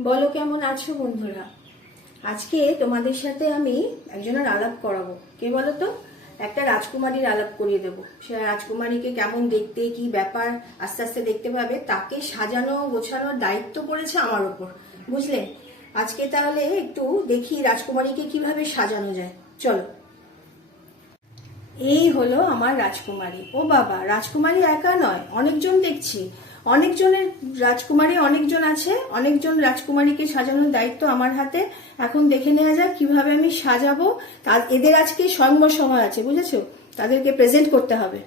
বলো কেমন আছো বন্ধুরা? আজকে তোমাদের সাথে আমি একজনের আলাপ করাবো। কে বলো তো? একটা রাজকুমারীর আলাপ করিয়ে দেবো। সে রাজকুমারীকে কেমন দেখতে, কি ব্যাপার, আস্তে আস্তে দেখতে পাবে। তাকে সাজানো, গোছানোর দায়িত্ব পড়েছে আমার ওপর বুঝলে? আজকে তাহলে একটু দেখি রাজকুমারীকে কীভাবে সাজানো যায়। চলো। এই হলো আমার রাজকুমারী। ও বাবা, রাজকুমারী একা নয়, অনেকজন দেখছি। অনেকজনের রাজকুমারী, অনেকজন আছে, অনেকজন রাজকুমারীকে সাজানোর দায়িত্ব আমার হাতে। এখন দেখে নেওয়া যাক কীভাবে আমি সাজাবো। তার এদের আজকে স্বয়ংবর সভা আছে, বুঝেছ? তাদেরকে প্রেজেন্ট করতে হবে।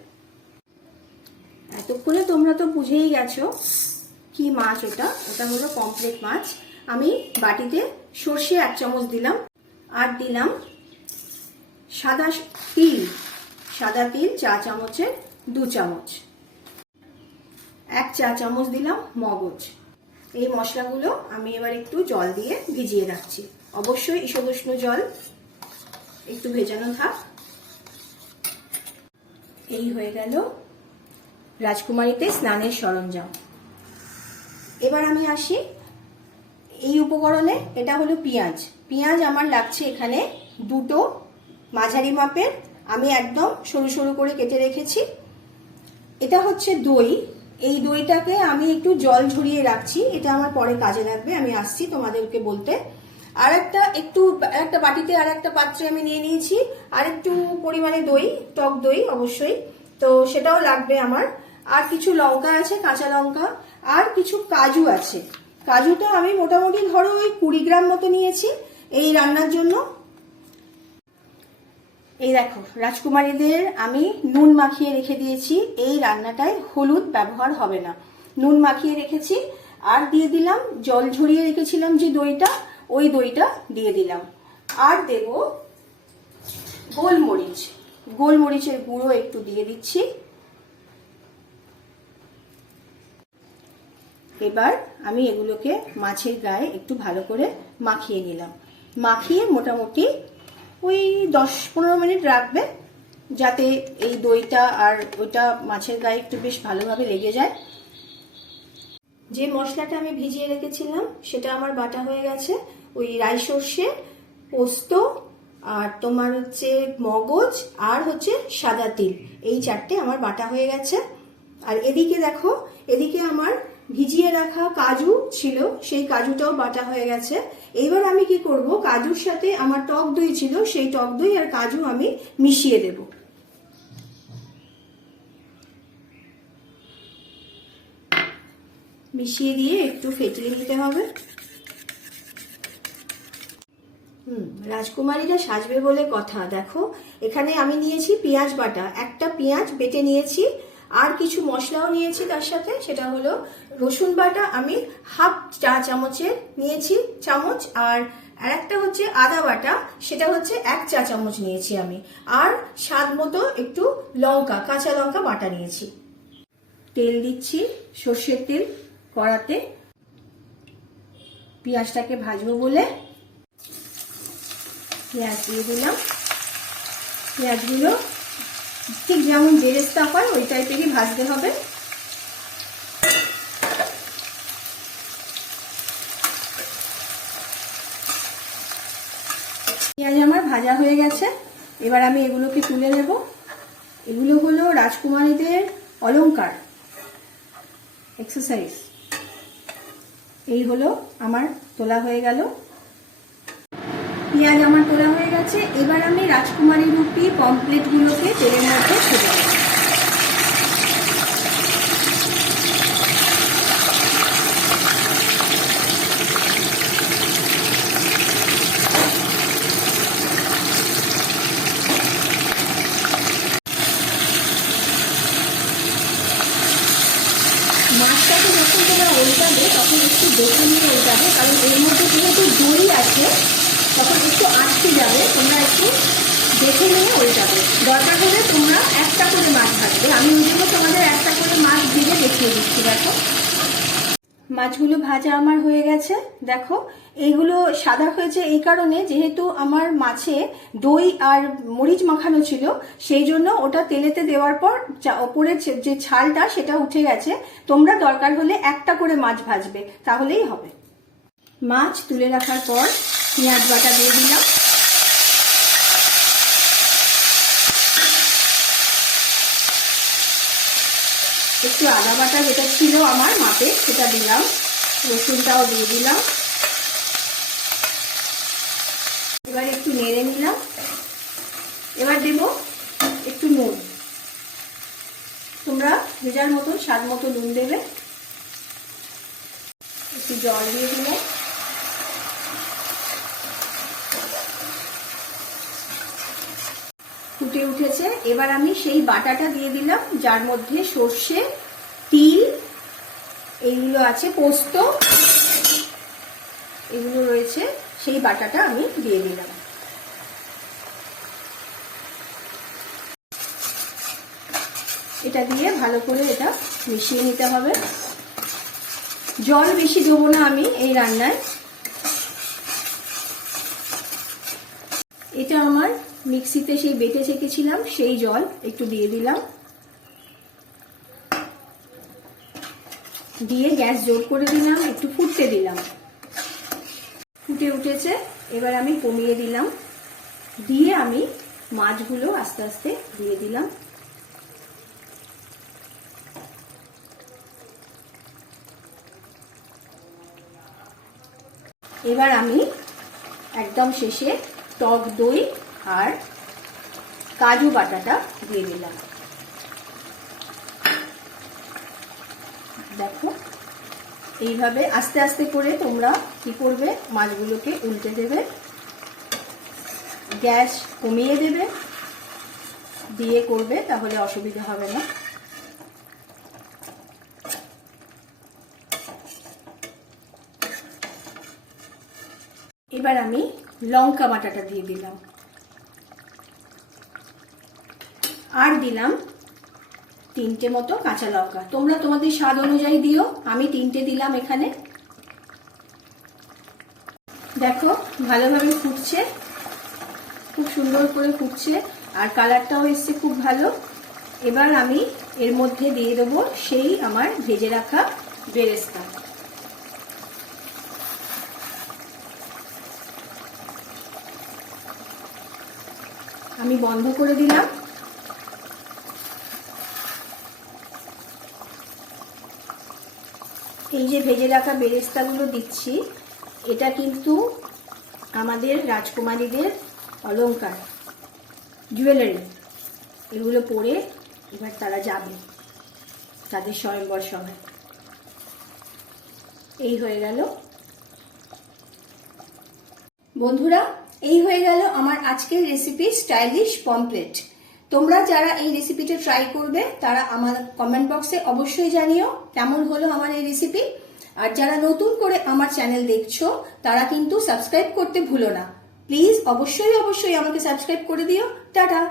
এতক্ষণে তোমরা তো বুঝেই গেছো কি মাছ ওটা। ওটা হলো পমফ্লেট মাছ। আমি বাটিতে সর্ষে এক চামচ দিলাম আর দিলাম সাদা তিল। সাদা তিল চা চামচের দু চামচ। এক চা চামচ দিলাম মগজ। এই মশলাগুলো আমি এবার একটু জল দিয়ে ভিজিয়ে রাখছি। অবশ্যই ঈশদুষ্ণ জল একটু ভেজানো থাক। এই হয়ে গেল রাজকুমারীতে স্নানের সরঞ্জাম। এবার আমি আসি এই উপকরণে, এটা হলো পেঁয়াজ। পেঁয়াজ আমার লাগছে এখানে দুটো মাঝারি মাপের। আমি একদম সরু সরু করে কেটে রেখেছি। এটা হচ্ছে দই। এই দইটাকে আমি একটু জল ঝরিয়ে রাখছি, এটা আমার পরে কাজে লাগবে, আমি আসছি তোমাদেরকে বলতে। আর একটা একটু একটা বাটিতে আর একটা পাত্রে আমি নিয়ে নিয়েছি আর একটু পরিমাণে দই, টক দই অবশ্যই, তো সেটাও লাগবে আমার। আর কিছু লঙ্কা আছে, কাঁচা লঙ্কা, আর কিছু কাজু আছে। কাজুটা আমি মোটামুটি ধরো ওই কুড়ি গ্রাম মতো নিয়েছি এই রান্নার জন্য। এই দেখো, রাজকুমারীদের আমি নুন মাখিয়ে রেখে দিয়েছি, এই রান্নাটায় হলুদ ব্যবহার হবে না। নুন মাখিয়ে রেখেছি, আর দিয়ে দিলাম, জল ঝরিয়ে রেখেছিলাম যে দইটা, ওই দইটা দিয়ে দিলাম। আর দেব গোলমরিচ, গোলমরিচের গুঁড়ো একটু দিয়ে দিচ্ছি। এবার আমি এগুলোকে মাছের গায়ে একটু ভালো করে মাখিয়ে নিলাম। মাখিয়ে মোটামুটি ওই দশ পনেরো মিনিট রাখবে, যাতে এই দইটা আর ওইটা মাছের গায়ে একটু বেশ ভালোভাবে লেগে যায়। যে মশলাটা আমি ভিজিয়ে রেখেছিলাম, সেটা আমার বাটা হয়ে গেছে। ওই রাই সর্ষে, পোস্ত আর তোমার হচ্ছে মগজ আর হচ্ছে সাদা তিল, এই চারটে আমার বাটা হয়ে গেছে। আর এদিকে দেখো, এদিকে আমার ভিজিয়ে রাখা কাজু ছিল, সেই কাজুটাও বাটা হয়ে গেছে। এইবার আমি কি করব? কাজুর সাথে আমার টক দই ছিল, সেই টক দই আর কাজু আমি মিশিয়ে দেব। মিশিয়ে দিয়ে একটু ফেটিয়ে নিতে হবে। হুম, রাজকুমারীরা সাজবে বলে কথা। দেখো, এখানে আমি নিয়েছি পেঁয়াজ বাটা। একটা পেঁয়াজ বেটে নিয়েছি আর কিছু মশলাও নিয়েছি তার সাথে, সেটা হলো রসুন বাটা আমি হাফ চা চামচের নিয়েছি, চামচ, আর আর একটা হচ্ছে আদা বাটা, সেটা হচ্ছে এক চা চামচ নিয়েছি আমি, আর স্বাদ মতো একটু লঙ্কা, কাঁচা লঙ্কা বাটা নিয়েছি। তেল দিচ্ছি সর্ষের তেল কড়াতে। পেঁয়াজটাকে ভাজবো বলে। পেঁয়াজ দিয়ে দিলাম। পেঁয়াজগুলো ঠিক যেমন বেরেস্তা হয়, ওই টাইপেরই ভাজতে হবে। পেঁয়াজ আমার ভাজা হয়ে গেছে। এবার আমি এগুলোকে তুলে নেব। এগুলো হলো রাজকুমারীদের অলংকার এক্সারসাইজ এই হলো আমার তোলা হয়ে গেল। পেঁয়াজ আমার তোলা হয়ে গেছে এবার আমি রাজকুমারী রুটি পমপ্লেটগুলোকে তেলের মধ্যে ছেড়ে মাছটাকে যখন তোমরা উল্টাবে, তখন একটু দেখে নিয়ে উল্টাবে, কারণ এর মধ্যে যেহেতু দই আছে তখন একটু আটকে যাবে, তোমরা একটু দেখে নিয়ে উল্টাবে দরকার হলে তোমরা একটা করে মাছ ভাজবে। আমি জন্য তোমাদের একটা করে মাছ ভেজে দেখিয়ে দিচ্ছি, দেখো। মাছগুলো ভাজা আমার হয়ে গেছে, দেখো। এইগুলো সাদা হয়েছে এই কারণে যেহেতু আমার মাছে দই আর মরিচ মাখানো ছিল, সেই জন্য ওটা তেলেতে দেওয়ার পর ওপরের যে ছালটা সেটা উঠে গেছে। তোমরা দরকার হলে একটা করে মাছ ভাজবে, তাহলেই হবে। মাছ তুলে রাখার পর পেঁয়াজ বাটা দিয়ে দিলাম। একটু আদা বাটা যেটা ছিল আমার মাপে, সেটা দিলাম। রসুনটাও দিয়ে দিলাম। এবার একটু নেড়ে নিলাম। এবার দেব একটু নুন। তোমরা ভেজার মতন স্বাদ মতো নুন দেবে। একটু জল দিয়ে দিলাম। ফুটে উঠেছে। এবার আমি সেই বাটাটা দিয়ে দিলাম, যার মধ্যে সর্ষে, তিল, এইগুলো আছে, পোস্ত, এগুলো রয়েছে, সেই বাটাটা আমি দিয়ে দিলাম। এটা দিয়ে ভালো করে এটা মিশিয়ে নিতে হবে। জল বেশি দেবো না আমি এই রান্নায়। এটা আমার মিক্সিতে সেই বেটে ছেঁকেছিলাম, সেই জল একটু দিয়ে দিলাম। দিয়ে গ্যাস জোর করে দিলাম, একটু ফুটতে দিলাম। ফুটে উঠেছে, এবার আমি কমিয়ে দিলাম। দিয়ে আমি মাছগুলো আস্তে আস্তে দিয়ে দিলাম। এবার আমি একদম শেষে টক দই আর কাজু বাটাটা দিয়ে দিলাম। দেখো, এইভাবে আস্তে আস্তে করে তোমরা কি করবে? মাছগুলোকে উল্টে দেবে। গ্যাস কমিয়ে দেবে। দিয়ে করবে, তাহলে অসুবিধা হবে না। এবার আমি লঙ্কা বাটাটা দিয়ে দিলাম। আর দিলাম তিনটে মতো কাঁচা লঙ্কা। তোমরা তোমাদের স্বাদ অনুযায়ী দিও, আমি তিনটে দিলাম এখানে। দেখো, ভালোভাবে ফুটছে, খুব সুন্দর করে ফুটছে, আর কালারটাও এসছে খুব ভালো। এবার আমি এর মধ্যে দিয়ে দেবো সেই আমার ভেজে রাখা বেরেস্তা। আমি বন্ধ করে দিলাম। এই যে ভেজে রাখা বেরেস্তাগুলো দিচ্ছি, এটা কিন্তু আমাদের রাজকুমারীদের অলংকার, জুয়েলারি। এগুলো পরে এবার তারা যাবে, তাদের স্বয়ংবর সভায়। এই হয়ে গেল। বন্ধুরা, এই হয়ে গেল আমার আজকের রেসিপি স্টাইলিশ পমপ্লেট তোমরা যারা এই রেসিপিটা ট্রাই করবে, তারা আমার কমেন্ট বক্সে অবশ্যই জানিও কেমন হলো আমার এই রেসিপি আর যারা নতুন করে আমার চ্যানেল দেখছ, তারা কিন্তু সাবস্ক্রাইব করতে ভুলো না। প্লিজ অবশ্যই অবশ্যই আমাকে সাবস্ক্রাইব করে দিও। টাটা!